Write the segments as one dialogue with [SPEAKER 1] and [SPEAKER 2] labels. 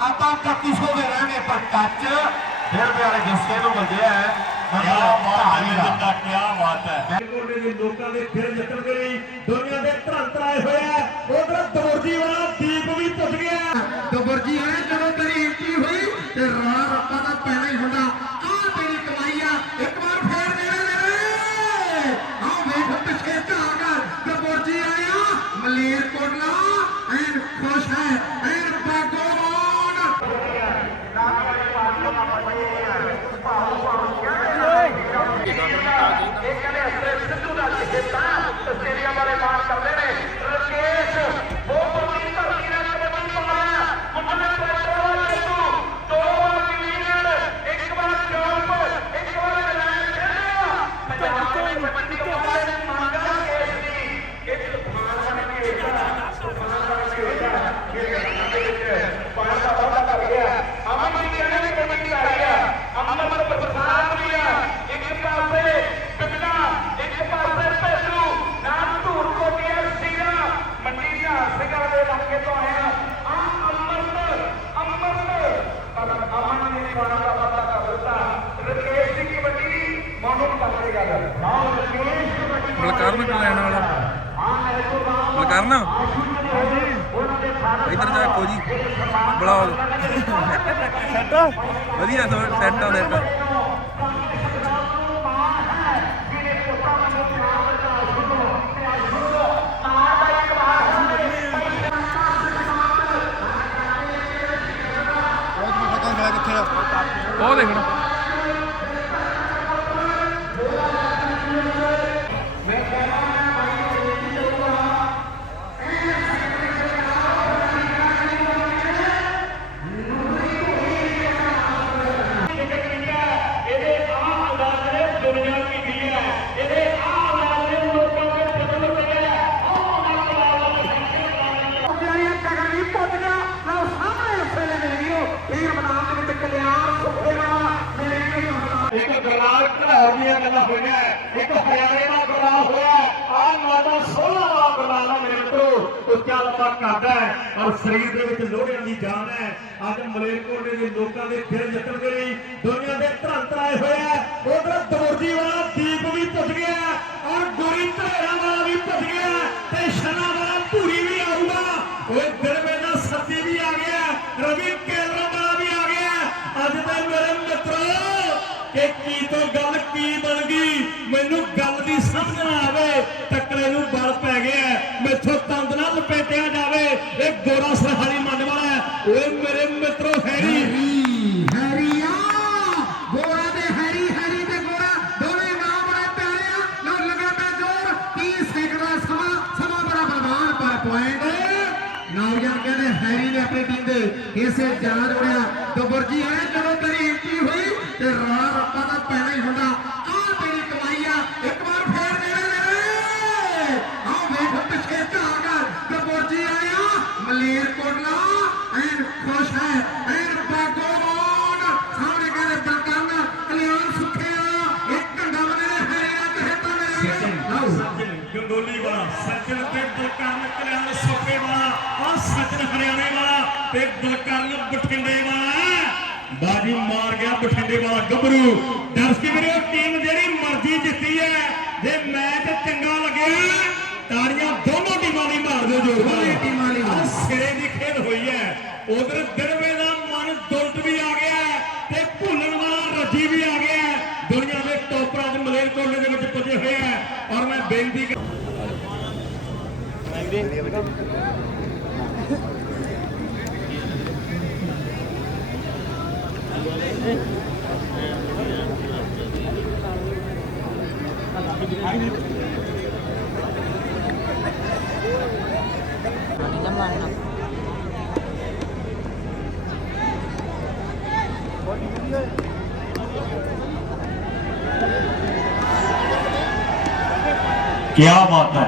[SPEAKER 1] ਆਪਾਂ 3100 ਦੇ ਰਹਿਣੇ ਪਰ ਟੱਚ ਫਿਰ ਵੀ ਵਾਲੇ ਗੁੱਸੇ ਨੂੰ ਵੱਜਿਆ ਹੈ।
[SPEAKER 2] ਲੋਕਾਂ ਦੇ ਫਿਰ ਜਿੱਤਣ ਦੇ ਲਈ ਦੁਨੀਆ ਦੇ ਧਰੰਤਰ ਆਏ ਹੋਏ ਆ। ਉਧਰ ਦਬੁਰਜੀ ਵਾਲਾ ਦੀਪ ਵੀ ਪੁੱਜ ਗਿਆ
[SPEAKER 3] ਦਬਰਜੀ ਹੈ ਜਦੋਂ ਤੇਰੀ ਐਂਟਰੀ ਹੋਈ ਤੇ ਰਾਹ ਰੱਪਾ ਦਾ ਪੈਣਾ ਹੀ ਹੁੰਦਾ ਆਹ ਤੇਰੀ ਕਮਾਈ ਆ ਇੱਕ ਵਾਰ ਫੇਰ ਨੇੜੇ ਨੇੜੇ ਆਹ ਵੇਖ ਪਿੱਛੇ ਝਾਕ ਦਬਰਜੀ ਆਇਆ ਮਲੇਰ ਕੋਟਲਾ ਐਨ ਖੁਸ਼ ਹੈ ਐਨ ਬਾਗੋਨ
[SPEAKER 4] ਸਟੇਡੀਅਮ ਵਾਲੇ ਮਾਰ ਕਰਦੇ ਨੇ ਰਕੇਸ਼ ਬਹੁਤ ਵੱਡੀ ਧਰਤੀ ਨਾਲ ਕਬੱਡੀ ਪਾਉਣਾ ਮੁੰਡੇ ਪੈਟਰੋਲ ਵਾਲੇ ਤੋਂ ਦੋ ਵਾਰ ਲੀਡਰ ਇੱਕ ਵਾਰ ਜੰਪ ਇੱਕ ਵਾਰ ਲਾਈਨ ਖੇਡਿਆ ਪੰਜਾਬ ਦੇ ਕਬੱਡੀ ਕਮਾਲੇ ਨੇ ਮੰਗਾ ਕੇਸ ਦੀ ਇਹ ਤੂਫਾਨ ਬਣ ਕੇ ਵੇਖਿਆ ਤੂਫਾਨ ਬਣ ਕੇ ਵੇਖਿਆ ਇਹ ਘਟਨਾ ਦੇ ਵਿੱਚ ਪਾਣ ਦਾ ਵਾਅਦਾ ਕਰ ਗਿਆ ਅਮਨ ਜੀ ਕਹਿੰਦੇ ਨੇ ਕਬੱਡੀ ਆ ਰਹੀ ਆ ਅਮਨ ਪ੍ਰਸਾਦ ਵੀ ਆ ਇੱਕ ਪਾਸੇ ਬਿਪਨਾ ਇੱਕ ਪਾਸੇ ਪੈਸੂ ਨਾਮ ਧੂਰ ਕੋਟਿਆ ਸੀਰਾ ਮੰਡੀ ਦਾ ਸਿੰਘਾਂ ਦੇ ਇਲਾਕੇ ਤੋਂ ਆਇਆ ਆ ਅਮਰਤ ਅਮਰਤ ਪਰ ਅਮਨ ਨੇ ਪਾਣ ਦਾ ਵਾਅਦਾ ਕਰ ਦਿੱਤਾ ਰਕੇਸ਼ ਦੀ ਕਬੱਡੀ ਮਨੋਂ ਕਰਦੇ ਗੱਲ ਨਾਮ ਰਕੇਸ਼ ਕਬੱਡੀ
[SPEAKER 5] ਬਲਕਰਨ ਕਲੈਣ ਵਾਲਾ ਬਲਕਰਨ ਇਧਰ ਜਾ ਕੋ ਜੀ ਬਲੌਗ ਵਧੀਆ ਸੈੱਟ ਆ ਦੇਖ ਉਹ ਦੇਖਣਾ
[SPEAKER 4] ਗਲਾਲ ਦੀਆਂ ਗੱਲਾਂ ਹੋਈਆਂ ਇੱਕ ਹਰਿਆਣੇ ਦਾ ਗਲਾਲ ਹੋਇਆ ਆ ਮਾਤਾ ਸੋਹਣਾ ਵਾਲਾ ਗਲਾਲ ਹੈ ਮੇਰੇ ਮਿੱਤਰੋ
[SPEAKER 2] ਉੱਚਾ ਲੱਪਾ ਕਰਦਾ ਹੈ। ਔਰ ਸਰੀਰ ਦੇ ਵਿੱਚ ਲੋਹੜਿਆਂ ਦੀ ਜਾਨ ਹੈ। ਅੱਜ ਮਲੇਰਕੋਟਲੇ ਦੇ ਲੋਕਾਂ ਦੇ ਫਿਰ ਜਿੱਤਣ ਦੇ ਲਈ ਦੁਨੀਆ ਦੇ ਧਰੰਤਰ ਆਏ ਹੋਏ ਆ ਉਧਰ ਦਬੁਰਜੀ ਵਾਲਾ ਦੀਪ ਵੀ ਪੁੱਜ ਗਿਆ ਔਰ ਗੁਰੀ ਧੇਰਾ ਵਾਲਾ ਵੀ ਪੁੱਜ ਗਿਆ ਤੇ ਸ਼ਨਾ ਵਾਲਾ ਧੂਰੀ ਵੀ ਆਊਗਾ। ਓਏ ਦਿਲਵੇ ਦਾ ਸੱਤੀ ਵੀ ਆ ਗਿਆ ਰਵੀ ਕੇਲਰ ਵਾਲਾ ਵੀ ਆ ਗਿਆ ਅੱਜ ਤੇ ਮੇਰੇ ਮਿੱਤਰੋ ਕਿ ਕੀ ਤੋਂ ਗੱਲ ਕੀ ਬਣ ਗਈ ਮੈਨੂੰ ਗੱਲ ਦੀ ਸਮਝ ਨਾ ਆਵੇ ਟੱਕਰੇ ਨੂੰ ਬਲ ਪੈ ਗਿਆ ਮੈਥੋਂ ਤੰਦ ਨਾ ਲਪੇਟਿਆ ਜਾਵੇ। ਇਹ ਗੋਰਾ ਸਰਹਾਲੀ ਮੰਨ ਵਾਲਾ ਹੈ। ਓਏ ਮੇਰੇ ਮਿੱਤਰੋ ਹੈਰੀ।
[SPEAKER 3] ਹੈਰੀਆ! ਗੋਰਾ ਤੇ ਹੈਰੀ ਹੈਰੀ ਤੇ ਗੋਰਾ। ਦੋਵੇਂ ਨਾਮ ਬੜੇ ਪਿਆਰੇ ਆ ਲਓ ਲਗਾ ਪੈ ਜੋਰ। 30 ਸੈਕਿੰਡ ਦਾ ਸਮਾਂ ਸਮਾਂ ਬੜਾ ਬਲਵਾਨ ਪਰ ਪੁਆਇੰਟ ਨੌਜਵਾਨ ਕਹਿੰਦੇ ਹੈਰੀ ਨੇ ਆਪਣੀ ਟੀਮ ਦੇ ਇਸੇ ਜਾਨ ਜੋੜਿਆ। ਦਬਰਜੀ ਆਇਆ ਜਦੋਂ ਤੇਰੀ ਐਂਟਰੀ ਹੋਈ ਤੇ ਰਾਹ ਰੱਪਾ ਦਾ ਪੈਣਾ ਹੀ ਹੁੰਦਾ ਆਹ ਤੇਰੀ ਕਮਾਈ ਆ ਇੱਕ ਵਾਰ ਫੇਰ ਨੇੜੇ ਨੇੜੇ ਆਹ ਵੇਖ ਪਿੱਛੇ ਝਾਕ ਦਬਰਜੀ ਆਇਆ ਮਲੇਰ ਕੋਟਲਾ ਐਨ ਖੁਸ਼ ਹੈ ਐਨ ਬਾਗੋਨ ਸਾਹਮਣੇ ਕਹਿੰਦੇ ਬਲਕਰਨ ਕਲਿਆਣ ਸੁਖਿਆ ਇੱਕ ਘੰਟਾ ਬਣੇ ਹੈਰੀਆ ਕਹੇ ਤਾਂ ਮੇਰੇ ਲਓ।
[SPEAKER 2] ਸੱਜਣ ਗੰਡੋਲੀ ਵਾਲਾ ਸੱਜਣ ਤੇ ਬਲਕਰਨ ਕਲਿਆਣ ਸੋਪੇ ਵਾਲਾ ਆ ਸੱਜਣ ਹਰਿਆਣੇ ਵਾਲਾ ਤੇ ਬਲਕਰਨ ਬਠਿੰਡੇ ਵਾਲਾ। ਬਾਜੀ ਮਾਰ ਗਿਆ ਬਠਿੰਡੇ ਵਾਲਾ ਗੱਭਰੂ। ਦਰਸ਼ਕ ਵੀਰੋ ਟੀਮ ਜਿਹੜੀ ਮਰਜ਼ੀ ਜਿੱਤੀ ਹੈ ਜੇ ਮੈਚ ਚੰਗਾ ਲੱਗਿਆ ਤਾੜੀਆਂ ਦੀ ਮਾਰ ਦਿਓ ਜੋਰ
[SPEAKER 3] ਦੋਵੇਂ ਟੀਮਾਂ ਲਈ।
[SPEAKER 2] ਆਹ ਸਿਰੇ ਦੀ ਖੇਡ ਹੋਈ ਹੈ। ਉਧਰ ਦਿਲਵੇ ਦਾ ਮਨ ਦੁਲਟ ਵੀ ਆ ਗਿਆ ਤੇ ਭੁੱਲਣ ਵਾਲਾ ਰੱਜੀ ਵੀ ਆ ਗਿਆ ਦੁਨੀਆ ਦੇ ਟੋਪਰਾਂ ਦੇ ਮਲੇਰਕੋਟਲੇ ਦੇ ਵਿੱਚ ਪੁੱਜੇ ਹੋਏ ਹੈ। ਔਰ ਮੈਂ ਬੇਨਤੀ ਕਰ-
[SPEAKER 6] ਕਿਆ ਬਾਤ ਹੈ।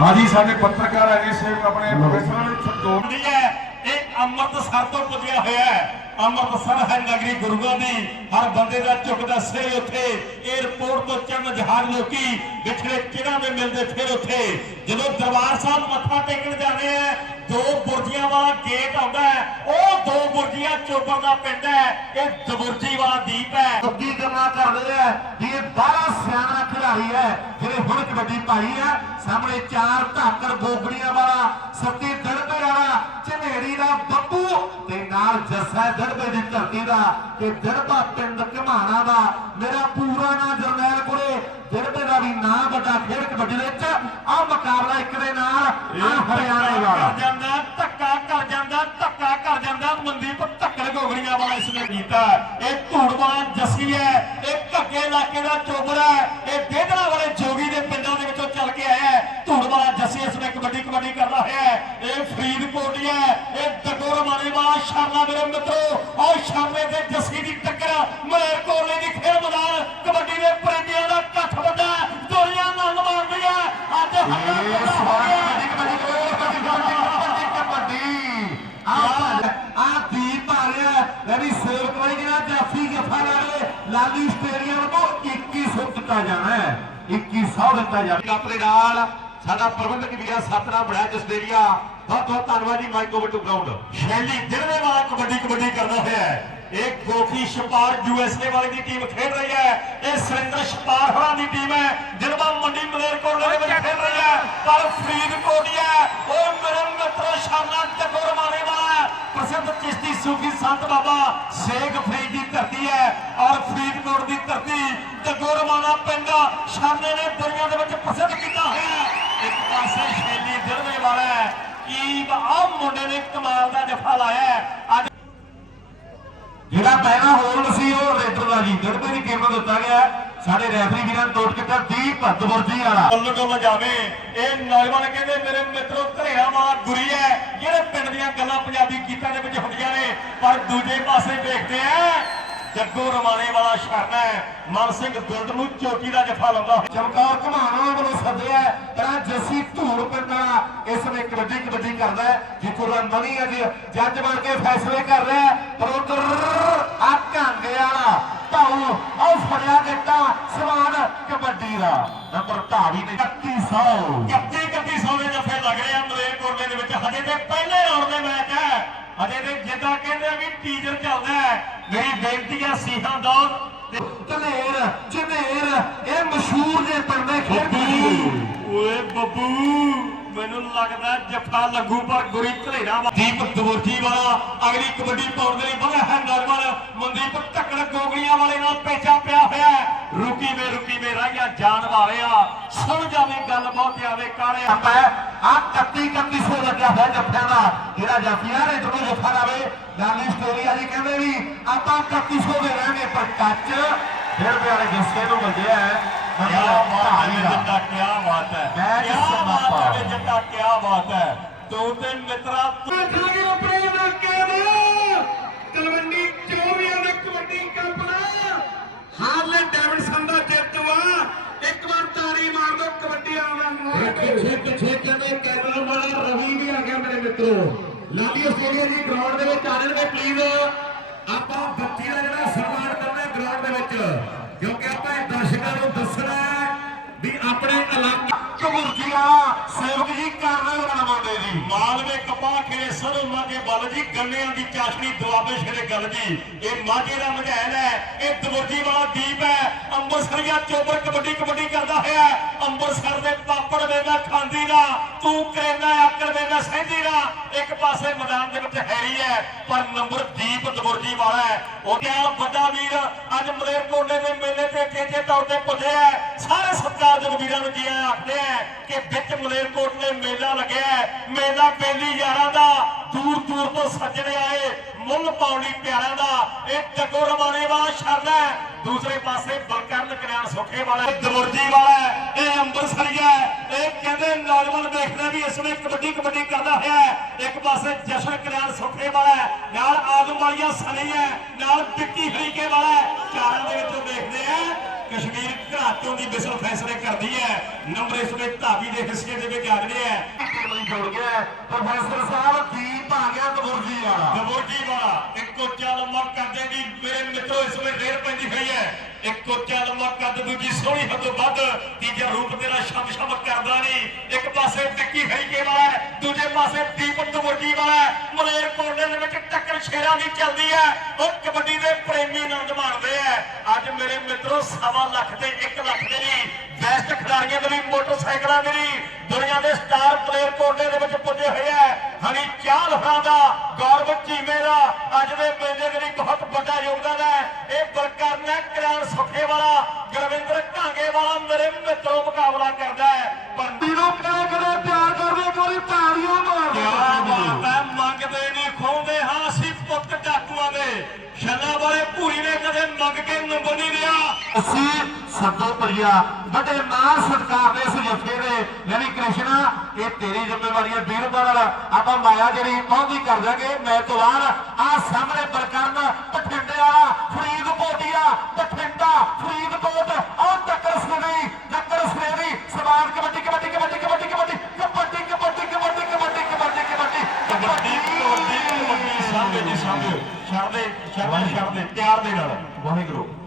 [SPEAKER 1] ਹਾਂਜੀ ਸਾਡੇ ਪੱਤਰਕਾਰ ਅਜੇ ਸਿੰਘ ਆਪਣੇ ਪ੍ਰੋਫੈਸਰ
[SPEAKER 6] ਹੁੰਦੀ ਹੈ। ਇਹ ਅੰਮ੍ਰਿਤਸਰ ਤੋਂ ਪੁੱਜਿਆ ਹੋਇਆ ਹੈ। ਅੰਮ੍ਰਿਤਸਰ ਹੈ ਨਗਰੀ ਗੁਰੂਆਂ ਦੀ। ਹਰ ਬੰਦੇ ਦਾ ਝੁਕਦਾ ਸਿਰ ਉੱਥੇ। 에어ਪੋਰਟ ਤੋਂ ਚੜ੍ਹਨ ਜਹਾਜ਼ ਲੋਕੀ ਵਿਛੜੇ ਚਿਹਰਾਂ ਦੇ ਮਿਲਦੇ ਫਿਰ ਉੱਥੇ। ਜਦੋਂ ਦਰਬਾਰ ਸਾਹਿਬ ਮੱਥਾ ਟੇਕਣ ਜਾਂਦੇ ਆ
[SPEAKER 2] ਦੋ ਬੁਰਜੀਆਂ ਵਾਲਾ ਗੇਟ ਆਉਂਦਾ ਹੈ ਉਹ ਬੁਰਜੀਆਂ ਚੋਬਰ ਦਾ ਪਿੰਡ ਹੈ ਇਹ ਦਬੁਰਜੀ ਵਾਲਾ ਦੀਪ ਹੈ।
[SPEAKER 1] ਅੱਗੀ ਗੱਲਾਂ ਕਰਦੇ ਆ ਵੀ ਇਹ ਬਾਹਲਾ ਸਿਆਣਾ ਖਿਡਾਰੀ ਹੈ ਜਿਹੜੇ ਹੁਣ ਕਬੱਡੀ ਪਾਈ ਆ ਸਾਹਮਣੇ ਚਾਰ ਧਾਕਰ ਗੋਗੜੀਆਂ ਵਾਲਾ ਸੱਤੀ ਦੜਬੇ ਵਾਲਾ ਝਨੇੜੀ ਦਾ ਬੱਬੂ ਤੇ ਨਾਲ ਜੱਸਾ ਦੜਬੇ ਦੀ ਧਰਤੀ ਦਾ ਤੇ ਦੜਬਾ ਪਿੰਡ ਘਮਾਣਾ ਦਾ। ਮੇਰਾ ਪੂਰਾ ਨਾਂ ਜਰਨੈਲ ਕੋਲੇ ਦੜਬੇ ਦਾ ਵੀ ਨਾਂ ਵੱਡਾ ਖੇਡ ਕਬੱਡੀ ਵਿੱਚ। ਆ ਮੁਕਾਬਲਾ ਇੱਕ ਦੇ ਨਾਲ ਆ ਹਰਿਆਣੇ ਵਾਲਾ।
[SPEAKER 2] ਕਰ ਜਾਂਦਾ ਮਨਦੀਪ ਧੱਕੜ ਗੋਗੜੀਆਂ ਵਾਲਾ ਇਸਨੇ ਕੀਤਾ। ਇਹ ਧੂੜਵਾਲਾ ਜੱਸੀ ਹੈ, ਇਹ ਘੱਗੇ ਇਲਾਕੇ ਦਾ ਚੋਬਰਾ ਹੈ, ਇਹ ਦੇਦੜਾ ਵਾਲੇ ਜੋਗੀ ਦੇ ਪਿੰਡਾਂ ਦੇ ਵਿੱਚੋਂ ਚੱਲ ਕੇ ਆਇਆ ਹੈ। ਧੂੜਵਾਲਾ ਜੱਸੀ ਇਸਨੇ ਕਬੱਡੀ ਕਬੱਡੀ ਕਰਦਾ ਹੈ। ਇਹ ਫਰੀਦਕੋਟ ਹੈ ਇਹ ਦਗੋਰ ਮਾਰੇ ਵਾਲਾ ਸ਼ਾਨਾ ਮੇਰੇ ਮਿੱਤਰੋ, ਔਰ ਸ਼ਾਮੇ ਤੇ ਜੱਸੀ ਦੀ ਟੱਕਰ, ਮਲੇਰਕੋਟਲੇ ਦੀ ਖੇਡ ਮੈਦਾਨ, ਕਬੱਡੀ ਦੇ ਪ੍ਰੇਮੀਆਂ ਦਾ ਇਕੱਠ ਵੱਡਾ ਹੈ। ਦੁਨੀਆ ਆਨੰਦ ਮਾਣਦੀ ਹੈ ਅੱਜ ਹੱਲਾ
[SPEAKER 1] ਇਹ
[SPEAKER 2] ਪੱਲਾ ਹੋ
[SPEAKER 1] ਸਵਾਲ
[SPEAKER 2] ਗਿਆ
[SPEAKER 1] ਕਬੱਡੀ ਕਬੱਡੀ ਕਬੱਡੀ ਕਬੱਡੀ ਕਬੱਡੀ ਆ ਆ ਦੀਪ ਆ ਰਿਹਾ ਲੈ ਵੀ ਸੇਵਕ ਬਾਈ ਜਿਹੜਾ ਜਾਫੀ ਜਫਾ ਲਾਲੀ ਸਟੇਡੀਅਮ ਤੋਂ 2100 ਦਿੱਤਾ ਜਾਣਾ ਹੈ 2100 ਦਿੱਤਾ ਜਾਣਾ। ਦੇ ਨਾਲ ਸਾਡਾ ਪ੍ਰਬੰਧਕ ਵੀਰਾ ਸਤਨਾਮ ਬੜਾ ਜਸਦੇਰੀਆ ਬਹੁਤ ਬਹੁਤ ਧੰਨਵਾਦ ਜੀ ਮਾਈਕੋ ਬਟੂ ਗਰਾਊਂਡ
[SPEAKER 2] ਸ਼ੈਲੀ ਦਿਲਵੇ ਵਾਲਾ ਕਬੱਡੀ ਕਬੱਡੀ ਕਰਦਾ ਹੋਇਆ ਹੈ। ਇਹ ਗੋਖੀ ਛਪਾਰ ਯੂਐਸਏ ਵਾਲੀ ਦੀ ਟੀਮ ਖੇਡ ਰਹੀ ਹੈ। ਇਹ ਸੁਰਿੰਦਰ ਛਪਾਰ ਹੋਰਾਂ ਦੀ ਟੀਮ ਹੈ। ਦਿਲਵਾ ਮੰਡੀ ਮਲੇਰਕੋਟਲੇ ਦੇ ਵਿੱਚ ਖੇਡ ਰਹੀ ਹੈ। ਪਰ ਫਰੀਦਕੋਟ ਹੀ ਉਹ ਮੇਰੇ ਮਿੱਤਰੋ ਸ਼ਾਨਾ ਟਕੋਰ ਮਾਰੇ ਵਾਲਾ ਪ੍ਰਸਿੱਧ ਚਿਸ਼ਤੀ ਸੂਫੀ ਸੰਤ ਬਾਬਾ ਸ਼ੇਖ ਫਰੀਦ ਦੀ ਧਰਤੀ ਹੈ ਔਰ ਫਰੀਦਕੋਟ ਦੀ ਧਰਤੀ ਟਕੋਰ ਪਿੰਡ ਸ਼ਾਨੇ ਨੇ ਦੁਨੀਆ ਦੇ ਵਿੱਚ ਪ੍ਰਸਿੱਧ ਕੀਤਾ ਹੋਇਆ ਇੱਕ ਪਾਸੇ ਸ਼ੈਲੀ ਦਿਲਵੇ ਵਾਲਾ ਹੈ। ਕੀ ਆ ਮੁੰਡੇ ਨੇ ਕਮਾਲ ਦਾ ਜਫਾ ਲਾਇਆ ਹੈ। ਅੱਜ
[SPEAKER 1] ਜਿਹੜਾ ਪਹਿਲਾ ਹੋਲਡ ਸੀ ਉਹ ਰੇਡਰ ਦਾ ਜੀ। ਦੜਬੇ ਦੀ ਗੇਮ ਦਿੱਤਾ ਗਿਆ। ਸਾਡੇ ਰੈਫਰੀ ਵੀਰਾਂ ਨੋਟ ਕੀਤਾ ਦੀਪ ਦਬੁਰਜੀ ਵਾਲਾ।
[SPEAKER 2] ਡੁੱਲ ਡੁੱਲ ਜਾਵੇ ਇਹ ਨੌਜਵਾਨ ਕਹਿੰਦੇ ਮੇਰੇ ਮਿੱਤਰੋ ਘਰੇੜਾ ਵਾਲਾ ਗੁਰੀ ਹੈ ਜਿਹੜੇ ਪਿੰਡ ਦੀਆਂ ਗੱਲਾਂ ਪੰਜਾਬੀ ਗੀਤਾਂ ਦੇ ਵਿੱਚ ਹੁੰਦੀਆਂ ਨੇ ਪਰ ਦੂਜੇ ਪਾਸੇ ਦੇਖਦੇ ਆ ਜੱਗੋ ਰਮਾਣੇ ਵਾਲਾ ਸ਼ਰਨ ਹੈ ਮਨ ਸਿੰਘ ਦੁੱਧ ਨੂੰ ਚੋਟੀ ਦਾ ਜਫਾ ਲਾਉਂਦਾ।
[SPEAKER 1] ਚਮਕੌਰ ਘਮਾਣਾ ਵੱਲੋਂ ਸੱਦਿਆ। ਤੇਰਾ ਜੱਸੀ ਧੂੜ ਪਿੰਡ ਇਸ ਨੇ ਕਬੱਡੀ ਕਬੱਡੀ ਕਰਦਾ ਜਿੱਥੋਂ ਦਾ ਮਨੀ ਅੱਜ ਜੱਜ ਬਣ ਕੇ ਫੈਸਲੇ ਕਰ ਰਿਹਾ ਹੈ ਪਰ ਉਧਰ ਆ ਕਾਂਗੇ ਵਾਲਾ ਭਾਉ ਆਹ ਫੜਿਆ ਗਿੱਟਾ ਸਮਾਨ ਦਾ ਨੰਬਰ ਢਾਵੀ ਨੇ 3100
[SPEAKER 2] ਕੱਤੀ ਕੱਤੀ ਸੌਦੇ ਜਫੇ ਲੱਗ ਰਹੇ ਆ ਮਲੇਰਕੋਟਲੇ ਦੇ ਵਿੱਚ। ਹਜੇ ਤੇ ਪਹਿਲੇ ਰਾਉਂਡ ਦੇ ਮੈਚ ਹੈ। ਹਜੇ ਤੇ ਜਿੱਦਾਂ ਕਹਿੰਦੇ ਆ ਵੀ ਟੀਜ਼ਰ ਚੱਲਦਾ ਹੈ। ਮੇਰੀ ਬੇਨਤੀ ਹੈ ਸੀਹਾਂ ਦੌਰ
[SPEAKER 1] ਧਨੇਰ ਝਨੇਰ ਇਹ ਮਸ਼ਹੂਰ ਜੇ ਪਿੰਡ ਦੇ ਖੇਡ।
[SPEAKER 2] ਓਏ ਬੱਬੂ। ਮੈਨੂੰ ਲੱਗਦਾ ਜੱਫਾ ਲੱਗੂ ਪਰ ਗੁਰੀ ਧਲੇਰਾ ਵਾ। ਦਵਰਜੀ ਵਾਲਾ, ਅਗਲੀ ਕਬੱਡੀ ਪਾਉਣ ਦੇ ਲਈ ਵਧਿਆ ਹੈ ਨੌਜਵਾਨ ਮਨਦੀਪ ਢੱਕਣ ਗੋਗੜੀਆਂ ਵਾਲੇ ਨਾਲ ਪੇਚਾ ਪਿਆ ਹੋਇਆ ਰੁਕੀ ਵੇ ਰੁਕੀ ਵੇ ਰਾਇਆ ਜਾਨ ਵਾਲਿਆ ਸੁਣ ਜਾਵੇ, ਗੱਲ ਬਹੁਤ ਆਵੇ ਕਾਲੇ
[SPEAKER 1] ਆਪਾਂ ਆ 31 3100 ਲੱਗਿਆ ਹੋਇਆ ਜੱਫਿਆਂ ਦਾ, ਜਿਹੜਾ ਜੱਫੀਆਂ ਨੇ ਜਦੋਂ ਜੱਫਾ ਲਾਵੇ ਗਾਲੀ ਸਟੋਰੀ ਆ ਜੀ ਕਹਿੰਦੇ ਵੀ ਆਪਾਂ 3100 ਦੇ ਰਹਿਣਗੇ ਪਰ ਕੱਚ ਫਿਰ ਵਾਲੇ ਗੁੱਸੇ ਨੂੰ ਵੱਜਿਆ ਹੈ।
[SPEAKER 2] ਕਿਆ ਬਾਤ ਹੈ ਜੱਟਾ ਕਿਆ ਬਾਤ ਹੈ। ਕਿਆ। ਬਾਤ ਹੈ ਜੱਟਾ ਕਿਆ ਬਾਤ ਹੈ। ਤੂੰ ਤੇ ਮਿੱਤਰਾ
[SPEAKER 7] ਖਾਗੇ ਆਪਣੇ ਇਲਾਕੇ ਦਾ। ਤਲਵੰਡੀ ਚੋਰੀਆਂ ਦਾ ਕਬੱਡੀ ਕੱਪ ਦਾ। ਹਾਰਲੇ ਡੇਵਿਡਸਨ ਦਾ ਜੇਤੂ ਆ ਇੱਕ ਵਾਰ ਤਾੜੀ ਮਾਰ ਦੋ ਕਬੱਡੀ ਵਾਲਾ
[SPEAKER 3] ਪਿੱਛੇ ਪਿੱਛੇ ਕਹਿੰਦੇ ਕੈਮਰਾ ਵਾਲਾ ਰਵੀ ਵੀ ਆ ਗਿਆ ਮੇਰੇ ਮਿੱਤਰੋ। ਲਾਡੀ ਆਸਟ੍ਰੇਲੀਆ ਦੀ ਗਰਾਊਂਡ ਦੇ ਵਿੱਚ ਆ ਜਾਣਗੇ ਪਲੀਜ਼ ਆਪਾਂ ਬੱਚੀ ਦਾ ਜਿਹੜਾ ਸਨਮਾਨ ਕਰਨਾ ਗਰਾਊਂਡ ਦੇ ਵਿੱਚ। ਇਲਾਕੇ
[SPEAKER 1] ਕਬੂਰਜੀਆ ਸੇਵਕ ਜੀ ਕਰ ਬਣਵਾਉਂਦੇ ਉਹਨਾਂ ਜੀ
[SPEAKER 2] ਮਾਲਵੇ ਕਪਾਹ ਖੇੜੇ ਸਰੋਂ, ਮਾਗੇ ਬਲ ਜੀ, ਗੰਨਿਆਂ ਦੀ ਚਾਸ਼ਨੀ ਦੁਆਬੇ ਸ਼ੇਰੇ ਗੱਲ ਜੀ। ਇਹ ਮਾਝੇ ਦਾ ਮਝੈਲ ਹੈ, ਇਹ ਦਵਰਜੀ ਵਾਲਾ ਦੀਪ ਹੈ। ਅੰਮ੍ਰਿਤਸਰੀਆ ਚੋਬਰ ਕਬੱਡੀ ਕਬੱਡੀ ਕਰਦਾ ਹੋਇਆ ਅੰਮ੍ਰਿਤਸਰ ਦੇ ਪਾਪੜ ਵੇਲਾ ਖਾਂਦੀ ਦਾ, ਤੂੰ ਕਰੇਨਾ ਆਕੜ ਵੇਲਾ ਸਹਿੰਦੀ ਦਾ। ਇੱਕ ਪਾਸੇ ਮੈਦਾਨ ਦੇ ਵਿੱਚ ਹੈਰੀ ਹੈ ਪਰ ਨੰਬਰ ਦੀਪ ਦਵਰਜੀ ਵਾਲਾ ਹੈ। ਉਹ ਕਿਆ ਵੱਡਾ ਵੀਰ, ਅੱਜ ਮਲੇਰਕੋਟੇ ਦੇ ਮੇਲੇ ਤੇ ਤੇਜੇ ਤੌਰ ਤੇ ਪੁੱਜਿਆ ਸਾਰੇ ਸਤਿਕਾਰਯੋਗ ਵੀਰਾਂ ਨੂੰ ਜੀ ਆਇਆਂ ਆਖਦੇ ਆ ਕਿ ਵਿੱਚ ਮਲੇਰਕੋਟਲੇ ਮੇਲਾ ਲੱਗਿਆ ਮੇਲਾ ਪਹਿਲੀ ਯਾਰਾਂ ਦਾ ਦੂਰ ਦੂਰ ਤੋਂ ਸੱਜਣੇ ਆਏ। ਮੁੱਲ ਪਾਉਣੀ ਪਿਆਰਿਆਂ ਦਾ। ਇਹ ਟਕੋ ਰਮਾਣੇ ਵਾਲਾ ਸ਼ਰਨ ਹੈ। ਦੂਸਰੇ ਪਾਸੇ ਬਲਕਰਨ ਕਰਿਆਣ ਸੁੱਖੇ ਵਾਲਾ ਇਹ ਵਾਲਾ ਇਹ ਅੰਬਰਸਰੀਆ ਇਹ ਕਹਿੰਦੇ ਨੌਜਵਾਨ ਦੇਖਦੇ ਵੀ ਇਸ ਵੇਲੇ ਕਬੱਡੀ ਕਬੱਡੀ ਕਰਦਾ ਹੋਇਆ ਇੱਕ ਪਾਸੇ ਜਸ਼ਨ ਕਰਿਆਣ ਸੁੱਖੇ ਵਾਲਾ ਨਾਲ ਆਦਮ ਵਾਲੀਆ ਸਨੀ ਹੈ। ਨਾਲ ਵਿੱਕੀ ਫਰੀਕੇ ਵਾਲਾ ਹੈ। ਚਾਰਾਂ ਦੇ ਵਿੱਚੋਂ ਦੇਖਦੇ ਆ ਕਸ਼ਮੀਰ ਘਰਾਟੋਂ ਦੀ ਬਿਸਲ ਫੈਸਲੇ ਕਰਦੀ ਹੈ। ਨੰਬਰ ਇਸ ਵੇ ਧਾਵੀ ਦੇ ਹਿੱਸੇ ਦੇ ਵਿੱਚ ਆ ਹੈ।
[SPEAKER 1] ਟੀਮ ਜੁੜ ਗਿਆ। ਪ੍ਰੋਫੈਸਰ ਸਾਹਿਬ ਦੀਪ ਆ ਗਿਆ ਕਬੂਰਜੀ ਵਾਲਾ?
[SPEAKER 2] ਦਬੋਜੀ ਵਾਲਾ ਇੱਕੋ ਚੱਲ ਮਰ ਕਰਦੇ ਦੀ ਮੇਰੇ ਮਿੱਤਰੋ ਇਸ ਵੇਲੇ ਰੇਲ ਪੈਂਦੀ ਹੋਈ ਹੈ। ਇੱਕ ਉੱਚਾ ਲੰਮਾ ਕੱਦ ਦੂਜੀ ਸੋਹਣੀ ਹੱਦੋਂ ਵੱਧ ਤੀਜਾ ਰੂਪ ਤੇਰਾ ਸ਼ਮ ਸ਼ਮ ਕਰਦਾ ਨਹੀਂ। ਇੱਕ ਪਾਸੇ ਵਿੱਕੀ ਹਰੀਕੇ ਵਾਲਾ ਹੈ, ਦੂਜੇ ਪਾਸੇ ਦੀਪਕ ਦਵਰਜੀ ਵਾਲਾ। ਮਲੇਰ ਕੋਟੇ ਦੇ ਵਿੱਚ ਸ਼ੇਰਾਂ ਦੀ ਚੱਲਦੀ ਹੈ, ਉਹ ਕਬੱਡੀ ਦੇ ਪ੍ਰੇਮੀ ਆਨੰਦ ਮਾਣਦੇ ਆ ਅੱਜ ਮੇਰੇ ਮਿੱਤਰੋ, ਸਵਾ ਲੱਖ ਤੇ 1 ਲੱਖ ਦੇ ਨਹੀਂ ਬੈਸਟ ਖਿਡਾਰੀਆਂ ਦੇ ਵੀ ਮੋਟਰਸਾਈਕਲਾਂ ਦੇ ਨਹੀਂ, ਦੁਨੀਆ ਦੇ ਸਟਾਰ ਪਲੇਅਰ ਕੋਟੇ ਦੇ ਵਿੱਚ ਪੁੱਜੇ ਹੋਏ ਆ ਹਣੀ ਚਾਲ ਹਰਾਂ ਦਾ, ਗੌਰਵ ਚੀਮੇ ਦਾ, ਅੱਜ ਦੇ ਮੇਲੇ ਦੇ ਲਈ ਬਹੁਤ ਵੱਡਾ ਯੋਗਦਾਨ ਹੈ। ਇਹ ਬਲਕਾਰ ਹੈ ਕਲਿਆਣ ਸੁਖੇ ਵਾਲਾ ਗੁਰਵਿੰਦਰ ਢਾਂਗੇ ਵਾਲਾ ਮੇਰੇ ਮਿੱਤਰੋ ਮੁਕਾਬਲਾ ਕਰਦਾ ਹੈ ਪਰ
[SPEAKER 1] ਤੀਨੋਂ ਕਿਹੜੇ ਕਿਹੜੇ ਪਿਆਰ ਕਰਦੇ ਇੱਕ ਵਾਰੀ ਤਾੜੀਆਂ ਮਾਰ
[SPEAKER 2] ਕਿਆ ਬਾਤ ਹੈ ਮੰਗਦੇ ਨਹੀਂ ਖੋਂਦੇ ਹਾਂ ਅਸੀਂ ਪੁੱਤ ਡਾਕੂਆਂ ਦੇ ਛੱਲਾ ਵਾਲੇ ਭੂਰੀ ਨੇ ਕਦੇ ਮੰਗ ਕੇ ਨੰਬਰ ਨਹੀਂ ਲਿਆ
[SPEAKER 1] ਅਸੀਂ ਸੱਦੋ ਪਰਿਆ ਬੜੇ ਮਾਨ ਸਤਕਾਰ ਦੇ ਇਸ ਜੱਫੇ ਦੇ ਯਾਨੀ ਕ੍ਰਿਸ਼ਨਾ ਇਹ ਤੇਰੀ ਜ਼ਿੰਮੇਵਾਰੀ ਹੈ ਵੀਰ ਨਾਲ ਆਪਾਂ ਮਾਇਆ ਜਿਹੜੀ ਪਹੁੰਚੀ ਕਰ ਦਾਂਗੇ ਮੈਂ ਤੋਂ ਬਾਅਦ ਆ ਸਾਹਮਣੇ ਬਰਕਰਨ ਬਠਿੰਡੇ ਵਾਲਾ ਫਰੀਦਕੋਟੀਆ ਬਠਿੰਡਾ ਫਰੀਦਕੋਟ ਆਹ ਟੱਕਰ ਸਵੇਰੀ ਟੱਕਰ ਸਵੇਰੀ ਸਮਾਨ ਕਬੱਡੀ ਕਬੱਡੀ ਕਬੱਡੀ ਕਬੱਡੀ ਕਬੱਡੀ ਕਬੱਡੀ ਕਬੱਡੀ ਕਬੱਡੀ ਕਬੱਡੀ ਕਬੱਡੀ ਕਬੱਡੀ
[SPEAKER 2] ਕਬੱਡੀ ਕੋਡੀ ਕਬੱਡੀ ਸਾਹਮਣੇ ਜੀ ਸਾਹਮਣੇ ਛੱਡ ਦੇ ਛੱਡ ਦੇ ਛੱਡ ਦੇ ਨਾਲ
[SPEAKER 1] ਵਾਹਿਗੁਰੂ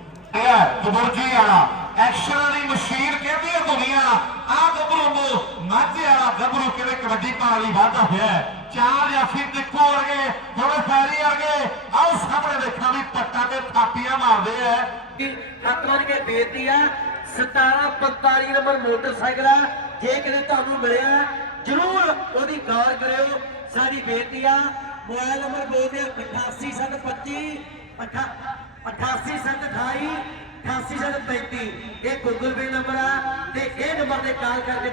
[SPEAKER 1] ਕਬਰਜੀ ਵਾਲਾ। ਐਕਸ਼ਨ ਵਾਲੀ ਮਸ਼ੀਨ ਕਹਿੰਦੀ ਹੈ ਦੁਨੀਆ। ਆ ਗੱਭਰੂ ਨੂੰ ਮਾਝੇ ਵਾਲਾ ਗੱਭਰੂ ਕਿਵੇਂ ਕਬੱਡੀ ਪਾਉਣ ਲਈ ਵਾਧਾ ਹੋਇਆ ਚਾਰ ਜਾਫੀ ਟਿੱਕੂ ਵਰਗੇ ਥੋੜੇ ਫੈਰੀ ਵਰਗੇ ਆਓ ਸਾਹਮਣੇ ਦੇਖਾਂ ਵੀ ਪੱਟਾਂ ਤੇ ਥਾਪੀਆਂ ਮਾਰਦੇ ਆ।
[SPEAKER 8] ਹੱਥ ਬੰਨ ਕੇ ਬੇਨਤੀ ਆ 1745 ਨੰਬਰ ਮੋਟਰਸਾਈਕਲ ਆ, ਜੇ ਕਿਤੇ ਤੁਹਾਨੂੰ ਮਿਲਿਆ, ਜਰੂਰ ਉਹਦੀ ਗੌਰ ਕਰਿਓ। ਸਾਡੀ ਬੇਨਤੀ ਆ, ਮੋਬਾਈਲ ਨੰਬਰ ਬੋਲਦੇ 8825 8828 8835 ਇਹ ਗੂਗਲ ਪੇ ਨੰਬਰ ਆ ਤੇ ਇਹ ਨੰਬਰ ਤੇ ਕਾਲ ਕਰਕੇ